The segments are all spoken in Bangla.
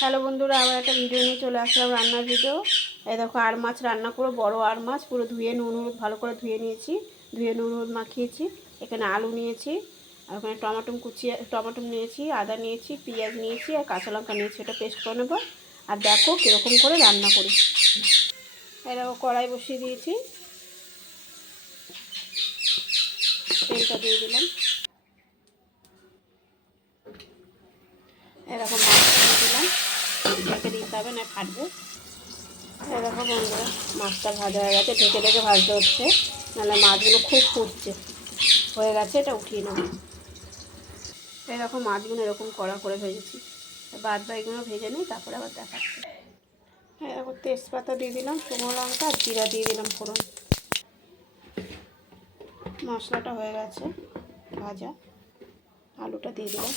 হ্যালো বন্ধুরা, আবার একটা ভিডিও নিয়ে চলে আসলাম রান্নার ভিডিও এই দেখো, আর মাছ রান্না করে, বড় আর মাছ, পুরো ধুয়ে নুন, হলুদ ভালো করে ধুয়ে নিয়েছি। ধুয়ে নুন, হলুদ মাখিয়েছি, এখানে আলু নিয়েছি, আর ওখানে টমাটো কুচিয়ে টমাটো নিয়েছি, আদা নিয়েছি, পেঁয়াজ নিয়েছি, আর কাঁচা লঙ্কা নিয়েছি, এটা পেস্ট করে নেব। আর দেখো কীরকম করে রান্না করি। এই দেখো, কড়াই বসিয়ে দিয়েছি। তেলটা দিয়ে দিলাম এরকম মাছটা দিয়ে দিলাম ঢেকে দিতে হবে, না ফাটবে এরকম বন্ধুরা, মাছটা ভাজা হয়ে গেছে, ঢেকে ঢেকে ভাজতে হচ্ছে। নাহলে মাছগুলো খুব ফুটছে। হয়ে গেছে, এটা উঠিয়ে নেব। এরকম মাছগুলো এরকম কড়া করে ভেজেছি। বাদ বাকিগুলো ভেজে নিই, তারপরে আবার দেখাচ্ছি। এরকম তেজপাতা দিয়ে দিলাম, শুকনো লঙ্কা, আর জিরা দিয়ে দিলাম ফোড়ন। মশলাটা হয়ে গেছে ভাজা। আলুটা দিয়ে দিলাম।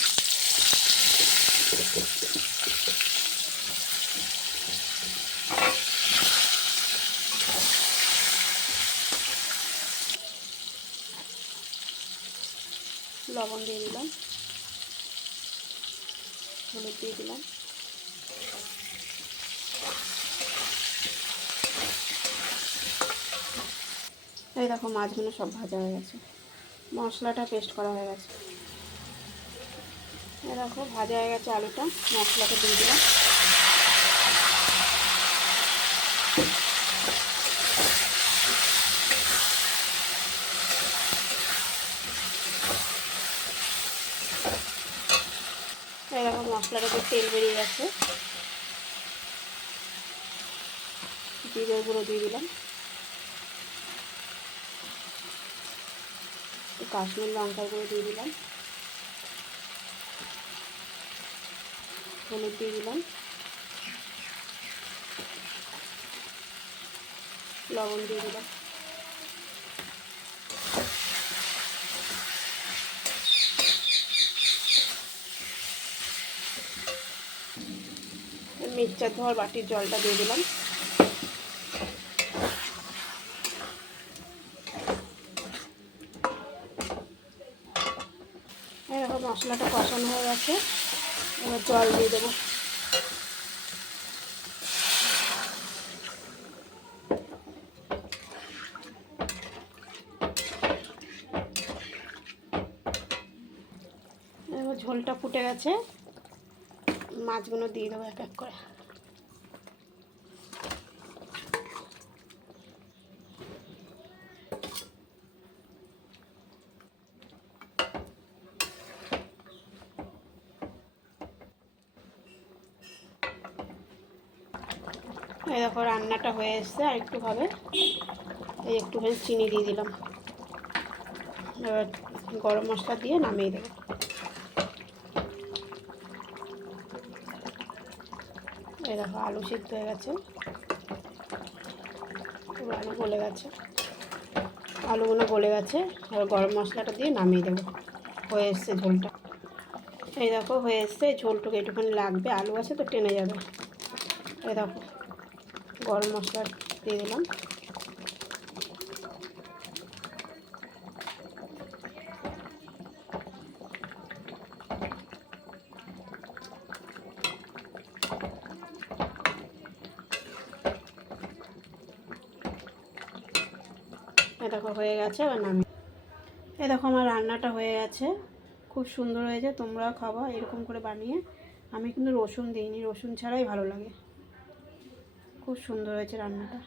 লবণ দিয়ে দিলাম। হলুদ দিয়ে দিলাম। এই দেখো, মাছগুলো সব ভাজা হয়ে গেছে। মশলাটা পেস্ট করা হয়ে গেছে। এই দেখো, ভাজা হয়ে গেছে আলুটা। মশলাটা দিয়ে দিলাম। এরকম উপর তেল বেরিয়ে গেছে। জিরে গুঁড়ো দিয়ে দিলাম। কাশ্মীর লঙ্কার গুঁড়ো দিয়ে দিলাম। হলুদ দিয়ে দিলাম। লবণ দিয়ে দিলাম। মিক্সচার ধোয়ার বাটির জলটা দিয়ে দিলাম। এরকম মশলাটা কষানো হয়ে গেছে। এবার জল দিয়ে দেবো। ঝোলটা ফুটে গেছে। মাছগুলো দিয়ে দেবো এক এক করে। এই দেখো, রান্নাটা হয়ে এসছে, আর একটু এই একটুখানি চিনি দিয়ে দিলাম। এবার গরম মশলা দিয়ে নামিয়ে দেবো। এই দেখো, আলু সিদ্ধ হয়ে গেছে। আলু গলে গেছে। আলুগুলো গলে গেছে, এবার গরম মশলাটা দিয়ে নামিয়ে দেবো। হয়ে এসছে ঝোলটা। এই দেখো, হয়ে এসছে। ঝোলটুকু একটুখানি লাগবে। আলু আছে তো টেনে যাবে। এই দেখো গরম মশলা দিয়ে দিলাম। এ দেখো, হয়ে গেছে, এবার নামি এ দেখো, আমার রান্নাটা হয়ে গেছে। খুব সুন্দর হয়েছে, তোমরাও খাবা, এরকম করে বানিয়ে। আমি কিন্তু রসুন দিইনি, রসুন ছাড়াই ভালো লাগে। খুব সুন্দর হয়েছে রান্নাটা।